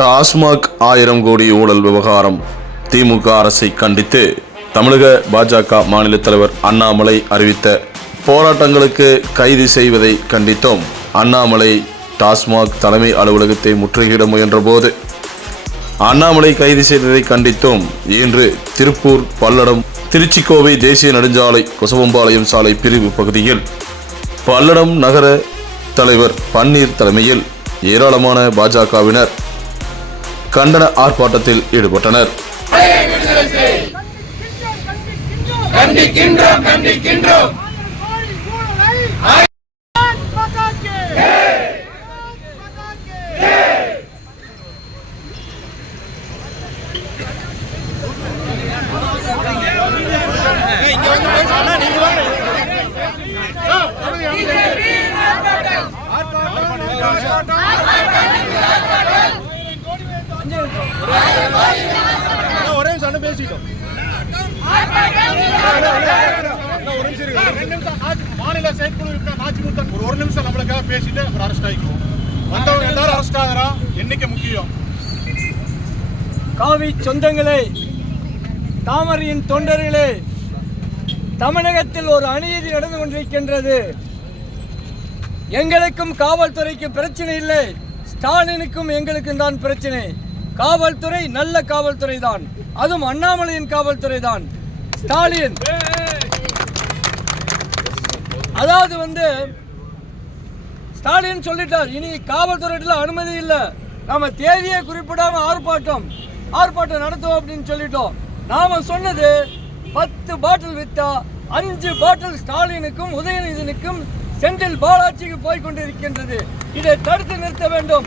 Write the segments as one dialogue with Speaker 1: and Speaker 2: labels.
Speaker 1: டாஸ்மாக் ஆயிரம் கோடி ஊழல் விவகாரம். திமுக அரசை கண்டித்து தமிழக பாஜக மாநில தலைவர் அண்ணாமலை அறிவித்த போராட்டங்களுக்கு கைது செய்வதை கண்டித்தோம். அண்ணாமலை டாஸ்மாக் தலைமை அலுவலகத்தை முற்றுகையிட முயன்றபோது அண்ணாமலை கைது செய்ததை கண்டித்தோம். இன்று திருப்பூர் பல்லடம் திருச்சிக்கோவை தேசிய நெடுஞ்சாலை கொசவம்பாளையம் சாலை பிரிவு பகுதியில் பல்லடம் நகர தலைவர் பன்னீர் தலைமையில் ஏராளமான பாஜகவினர் கண்டன ஆர்ப்பாட்டத்தில் ஈடுபட்டனர்.
Speaker 2: கண்டிக்கின்றோம் கண்டிக்கின்றோம்.
Speaker 3: ஒரே நிமிஷம் அண்ணன் பேசிட்டோம். ஒரு நிமிஷம் ரெண்டு நிமிஷம் மாநில செயற்குழு ஒரு ஒரு நிமிஷம் நம்மளுக்காக பேசிட்டு அப்புறம் அரெஸ்ட் ஆகிக்குவோம் வந்தவங்க எல்லாரும் அரெஸ்ட் ஆகிறா. எண்ணிக்கை முக்கியம்?
Speaker 4: காவி சொந்தங்களே தாமரையின் தொண்டர்களே தமிழகத்தில் ஒரு அநீதி நடந்து கொண்டிருக்கின்றது. எங்களுக்கும் காவல்துறைக்கு பிரச்சனை இல்லை. ஸ்டாலினுக்கும் எங்களுக்கும் தான் பிரச்சனை. காவல்துறை நல்ல காவல்துறை தான் அதுவும் அண்ணாமலையின் காவல்துறை தான் ஸ்டாலின். அதாவது வந்து ஸ்டாலின் சொல்லிட்டார் இனி காவல்துறையில அனுமதி இல்லை. நாம தேதியை குறிப்பிடாம ஆர்ப்பாட்டம் ஆர்ப்பாட்டம் நடத்துவோம் அப்படின்னு சொல்லிட்டோம். நாம சொன்னது பத்து பாட்டில் வித்தா அஞ்சு பாட்டில் ஸ்டாலினுக்கும் உதயநிதினுக்கும் செந்தில் பாலாஜிக்கு போய் கொண்டிருக்கின்றது. இதை தடுத்து நிறுத்த வேண்டும்.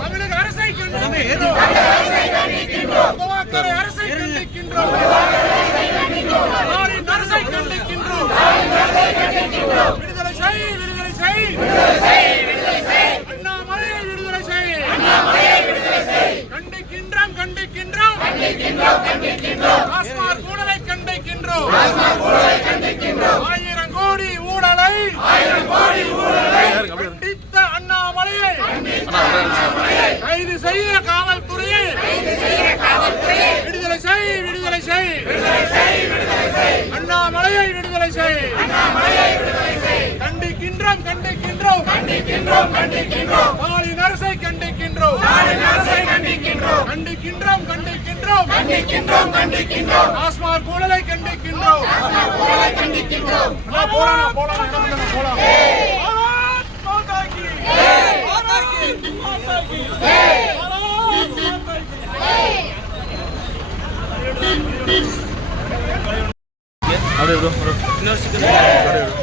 Speaker 3: தமிழக அரசை கண்டிக்கின்றோம் உதவாக்கரை அரசை கண்டிக்கின்றோம் ஸ்டாலின் அரசை கண்டிக்கின்றோம் விடுதலை செய் விடுதலை செய் அண்ணாமலையை விடுதலை செய் கண்டிக்கின்றோம் கண்டிக்கின்றோம் ஊழலை கண்டிக்கின்றோம் ஆயிரம் கோடி ஊழலை கண்டித்த அண்ணாமலையை செய்ய காவல்துறையை. விடுதலை செய் விடுதலை செய். அண்ணாமலையை விடுதலை செய். கண்டிக்கின்றோம் கண்டிக்கின்றோம். கண்டிக்கின்றோம் கண்டிக்கின்றோம். ஸ்டாலின் அரசை கண்டிக்கின்றோம். கண்டிக்கின்றோம். கண்டிக்கின்றோம் கண்டிக்கின்றோம். கண்டிக்கின்றோம் கண்டிக்கின்றோம். டாஸ்மாக் ஊழலை கண்டிக்கின்றோம். கண்டிக்கின்றோம்.
Speaker 5: ನೋಡಿ ಇವರು? ನೋಡಿ ಇವರು?